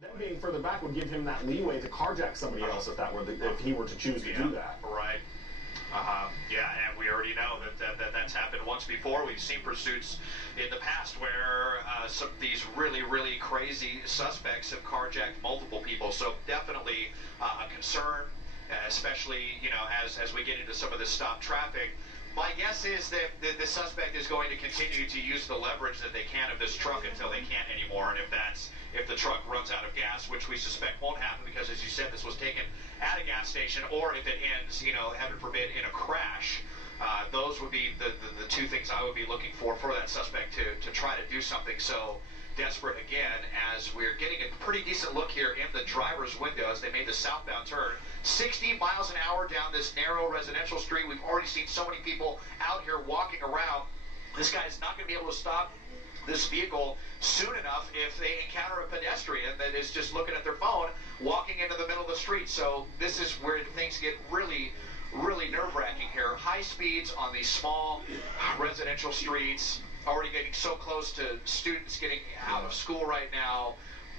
Them being further back would give him that leeway to carjack somebody else if he were to choose to do that. Right. Yeah, and we already know that's happened once before. We've seen pursuits in the past where some of these really crazy suspects have carjacked multiple people. So definitely a concern, especially as we get into some of this stop traffic. My guess is that the suspect is going to continue to use the leverage that they can of this truck until they can't anymore. And if the truck runs out of gas, which we suspect won't happen because, as you said, this was taken at a gas station, or if it ends, heaven forbid, in a crash, those would be the two things I would be looking for that suspect to try to do something so desperate again, as we're getting a pretty decent look here in the driver's window as they made the southbound turn. 60 miles an hour down this narrow residential street. We've already seen so many people out here walking around. This guy is not going to be able to stop this vehicle soon enough if they encounter a pedestrian that is just looking at their phone walking into the middle of the street. So this is where things get really nerve-wracking here. High speeds on these small residential streets, already getting so close to students getting out of school right now,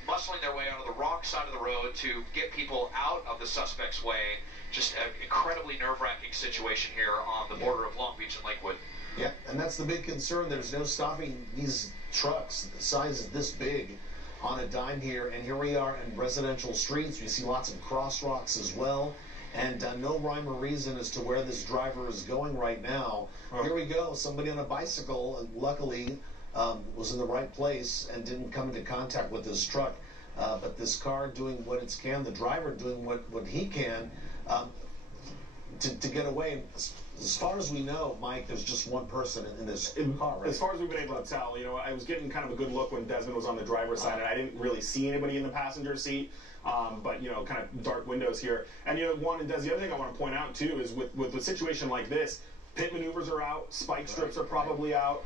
muscling their way onto the wrong side of the road to get people out of the suspect's way. Just an incredibly nerve-wracking situation here on the border of Long Beach and Lakewood. Yeah, and that's the big concern. There's no stopping these trucks. The size is this big on a dime here, and here we are in residential streets. We see lots of crosswalks as well, and no rhyme or reason as to where this driver is going right now. Here we go, somebody on a bicycle, and luckily was in the right place and didn't come into contact with this truck. But this car doing what it can, the driver doing what he can to get away. As far as we know, Mike, there's just one person in this car, right? As far as we've been able to tell, I was getting kind of a good look when Desmond was on the driver's side, and I didn't really see anybody in the passenger seat. But, kind of dark windows here. And, the other thing I want to point out, too, is with a situation like this, pit maneuvers are out, spike strips are probably out,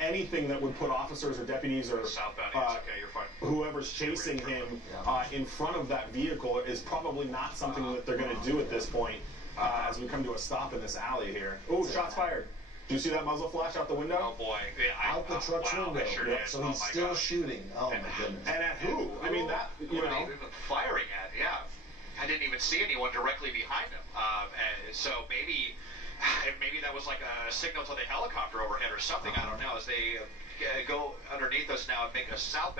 anything that would put officers or deputies or whoever's chasing him in front of that vehicle is probably not something that they're going to do at this point as we come to a stop in this alley here. Oh, shots fired. Do you see that muzzle flash out the window? Oh, boy. Yeah, out the truck's window. Sure so he's still shooting. Oh, my goodness. And at who? I mean, that, firing at, yeah. I didn't even see anyone directly behind him. So maybe that was like a signal to the helicopter overhead or something. I don't know. As they go underneath us now and make a southbound.